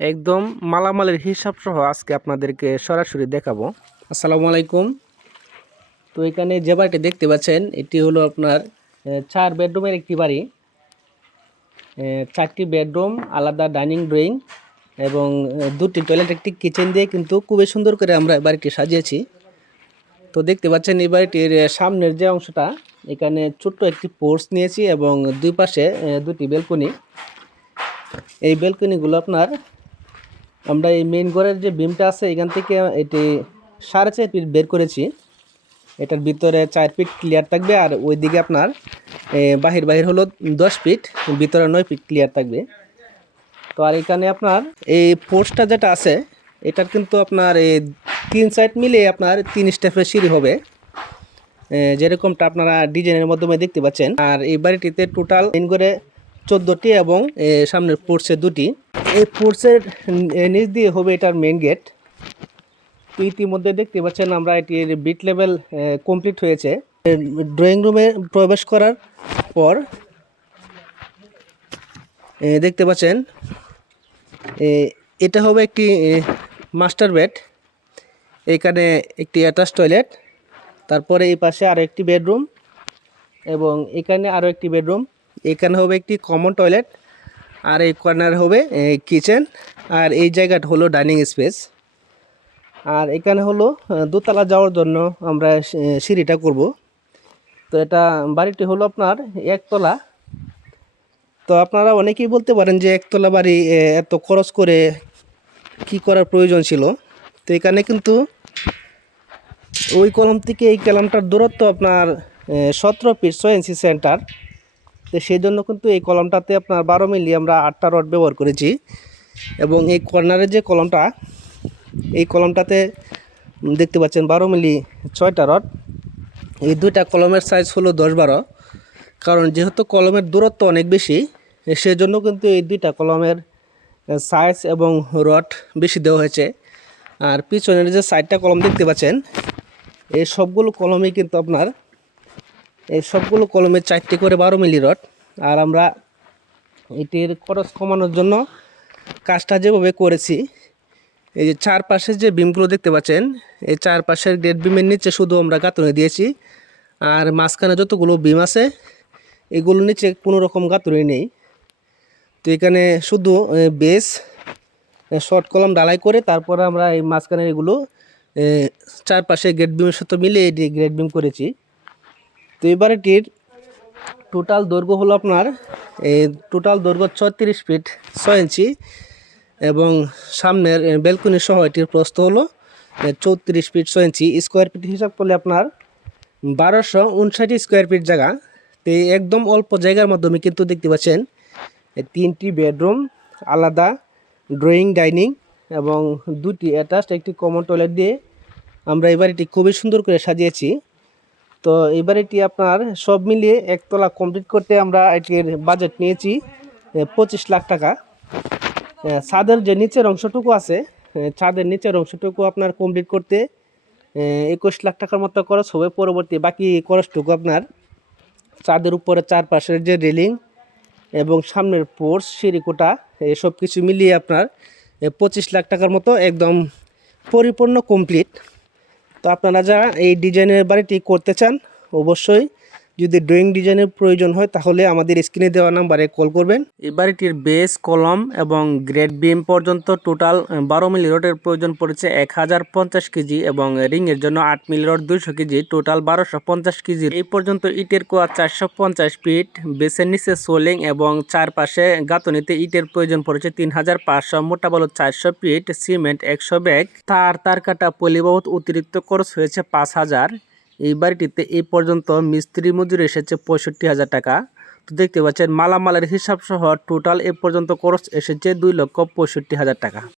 একদম মালামালের হিসাব সহ আজকে আপনাদেরকে সরাসরি দেখাবো। আসসালামু আলাইকুম। তো এখানে যে বাড়িটি দেখতে পাচ্ছেন, এটি হলো আপনার চার বেডরুমের একটি বাড়ি। চারটি বেডরুম, আলাদা ডাইনিং ড্রয়িং এবং দুটি টয়লেট, একটি কিচেন দিয়ে কিন্তু খুবই সুন্দর করে আমরা বাড়িটি সাজিয়েছি। তো দেখতে পাচ্ছেন এই বাড়িটির সামনের যে অংশটা, এখানে ছোট্ট একটি পোর্স নিয়েছি এবং দুই পাশে দুটি বেলকনি। এই বেলকনিগুলো আপনার আমরা এই মেইন ঘরের যে বিমটা আছে, এখান থেকে এটি সাড়ে চার ফিট বের করেছি। এটার ভিতরে চার ফিট ক্লিয়ার থাকবে আর ওইদিকে আপনার বাহির বাহির হলো দশ ফিট ভিতরে নয় ফিট ক্লিয়ার থাকবে। তো আর এখানে আপনার এই পোস্টটা যেটা আছে, এটার কিন্তু আপনার এই তিন সাইড মিলে আপনার তিন স্টেপের সিঁড়ি হবে। যেরকমটা আপনারা ডিজাইনের মাধ্যমে দেখতে পাচ্ছেন। আর এই বাড়িটিতে টোটাল মেইন করে চোদ্দোটি এবং সামনের পোর্টসে দুটি। এই পোর্টসের নিচ দিয়ে হবে এটার মেইন গেট ইতিমধ্যে দেখতে পাচ্ছেন আমরা এটির বিট লেভেল কমপ্লিট হয়েছে। ড্রয়িং রুমে প্রবেশ করার পর দেখতে পাচ্ছেন এটা হবে একটি মাস্টার বেড এখানে একটি অ্যাটাচ টয়লেট তারপরে এই পাশে আরও একটি বেডরুম এবং এখানে আরও একটি বেডরুম এখানে হবে একটি কমন টয়লেট আর এই কর্নার হবে কিচেন আর এই জায়গাটা হলো ডাইনিং স্পেস আর এখানে হলো দোতলা যাওয়ার জন্য আমরা সিঁড়িটা করব। তো এটা বাড়িটি হলো আপনার একতলা। তো আপনারা অনেকেই বলতে পারেন যে একতলা বাড়ি এত খরচ করে কি করার প্রয়োজন ছিল। তো এখানে কিন্তু ওই কলম থেকে এই কলমটার দূরত্ব আপনার সতেরো ফিট ছয় ইঞ্চি সেন্টার তো সেই জন্য কিন্তু এই কলমটাতে আপনার বারো মিলি আমরা আটটা রড ব্যবহার করেছি। এবং এই কর্নারের যে কলমটা, এই কলমটাতে দেখতে পাচ্ছেন বারো মিলি ছয়টা রড। এই দুইটা কলমের সাইজ হলো দশ বারো। কারণ যেহেতু কলমের দূরত্ব অনেক বেশি সেজন্য কিন্তু এই দুইটা কলমের সাইজ এবং রড বেশি দেওয়া হয়েছে। আর পিছনের যে সাইডটা কলম দেখতে পাচ্ছেন, এই সবগুলো কলমই কিন্তু আপনার এই সবগুলো কলমে চারটি করে বারো মিলি রড। আর আমরা এটির খরচ কমানোর জন্য কাজটা যেভাবে করেছি, এই যে চারপাশে যে বিমগুলো দেখতে পাচ্ছেন, এই চারপাশের গ্রেড বিমের নিচে শুধু আমরা গাঁথুনি দিয়েছি। আর মাঝখানে যতগুলো বিম আছে এগুলোর নিচে কোনো রকম গাঁথুনি নেই। তো এখানে শুধু বেস শর্ট কলম ডালাই করে তারপরে আমরা এই মাঝখানের এগুলো চারপাশে গ্রেড বিমের সাথে মিলে এটি গ্রেড বিম করেছি। তো এই বাড়িটির টোটাল দৈর্ঘ্য হলো আপনার টোটাল দৈর্ঘ্য ছত্রিশ ফিট ছয় ইঞ্চি এবং সামনের বেলকনি সহ এটির প্রস্থ হলো চৌত্রিশ ফিট ছয় ইঞ্চি। স্কোয়ার ফিট হিসাব করলে আপনার বারোশো উনষাট স্কোয়ার ফিট জায়গা। তো একদম অল্প জায়গার মাধ্যমে কিন্তু দেখতে পাচ্ছেন তিনটি বেডরুম আলাদা ড্রয়িং ডাইনিং এবং দুটি অ্যাটাচড একটি কমন টয়লেট দিয়ে আমরা এই বাড়িটি খুবই সুন্দর করে সাজিয়েছি। তো এই বাড়িটি আপনার সব মিলিয়ে একতলা কমপ্লিট করতে আমরা এটির বাজেট নিয়েছি পঁচিশ লাখ টাকা। ছাদের যে নিচের অংশটুকু আছে ছাদের নিচের অংশটুকু আপনার কমপ্লিট করতে একুশ লাখ টাকার মতো খরচ হবে। পরবর্তী বাকি খরচটুকু আপনার ছাদের উপরে চারপাশের যে রেলিং এবং সামনের পোর্স সিঁড়িকোটা এসব কিছু মিলিয়ে আপনার পঁচিশ লাখ টাকার মতো একদম পরিপূর্ণ কমপ্লিট তো আপনারা যারা এই ডিজাইনের বাড়িটি করতে চান অবশ্যই যদি ড্রয়িং ডিজাইনের প্রয়োজন হয়, তাহলে আমাদের স্ক্রিনে দেওয়া নাম্বারে কল করবেন। এই বাড়িটির বেস কলম এবং গ্রেড বিম পর্যন্ত টোটাল বারো মিলি রডের প্রয়োজন পড়েছে এক হাজার পঞ্চাশ কেজি এবং রিংয়ের জন্য আট মিলি রড দুইশো কেজি টোটাল বারোশো পঞ্চাশ কেজি এই পর্যন্ত ইটের কোয়া চারশো পঞ্চাশ ফিট বেসের নিচে সোলিং এবং চারপাশে গাঁথনিতে ইটের প্রয়োজন পড়েছে তিন হাজার পাঁচশো, মোটা বলো চারশো ফিট সিমেন্ট একশো ব্যাগ। তার তার কাটা পলিবাবদ অতিরিক্ত খরচ হয়েছে পাঁচ হাজার। এই বাড়িটিতে এ পর্যন্ত মিস্ত্রি মজুরি এসেছে পঁয়ষট্টি হাজার টাকা। তো দেখতে পাচ্ছেন, মালামালের হিসাব সহ টোটাল এ পর্যন্ত খরচ এসেছে দুই লক্ষ পঁয়ষট্টি হাজার টাকা।